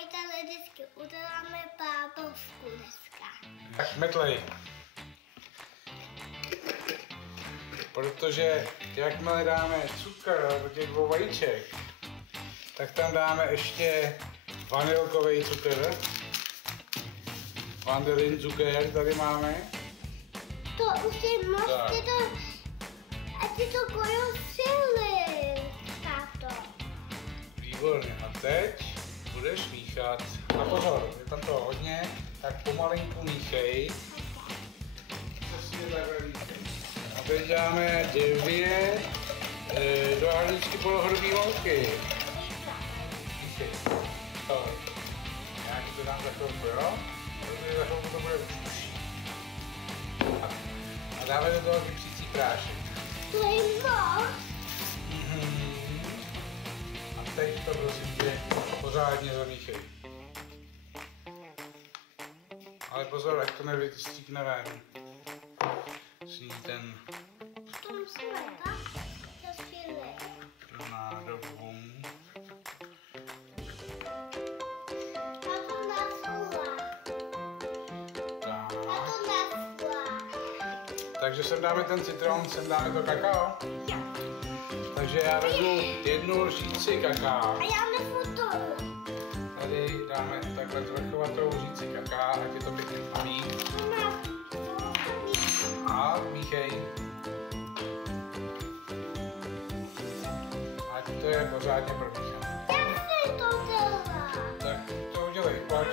my tady vždycky uděláme bábovku dneska. Tak metlej. Protože jakmile dáme cukr do těch 2 vajíček, tak tam dáme ještě vanilkový cukr. Vanilin cukr tady máme. To už je moc, a ty to pojosily, táto. Výborně. A teď budeš míchat. A pozor, je tam to hodně, tak pomalinku míchej. A teď dáme 2 hrníčky polohrubý mouky. Míchej. Já ti to dám za chvilku, jo? Protože za chvilku to bude už. A dáme do toho kypřící prášek. To je moc. A teď to prosím tě pořádně zamíchej. Ale pozor, ať to nevystříkne ven. Si ten... To musíme tak zaspívat. Do nádobu. Tato naschla. Tak. Tato naschla. Takže sem dáme ten citron, sem dáme to kakao. Jo. Takže já vezmu 1 lžíci kakao. A já nesu to. Tady dáme takhle zvrchovatou lžíci kakao, ať je to pěkně tmavý. A míchej. Ať to je pořádně promíchané. Jak jsi to dělá? Tak to udělej, pojď.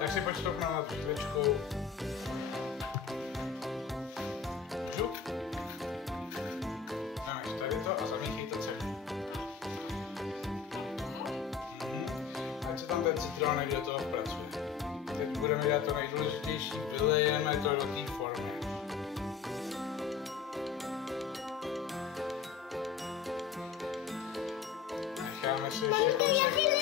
Tak si pojď stoupnout na tu chvíličku. Žup. Dámeš tady to a zamíchej to celé. Ať se tam ten citronek do toho pracuje. Teď budeme dělat to nejdůležitější, vylejeme to do té formy. Necháme si ještě kousek.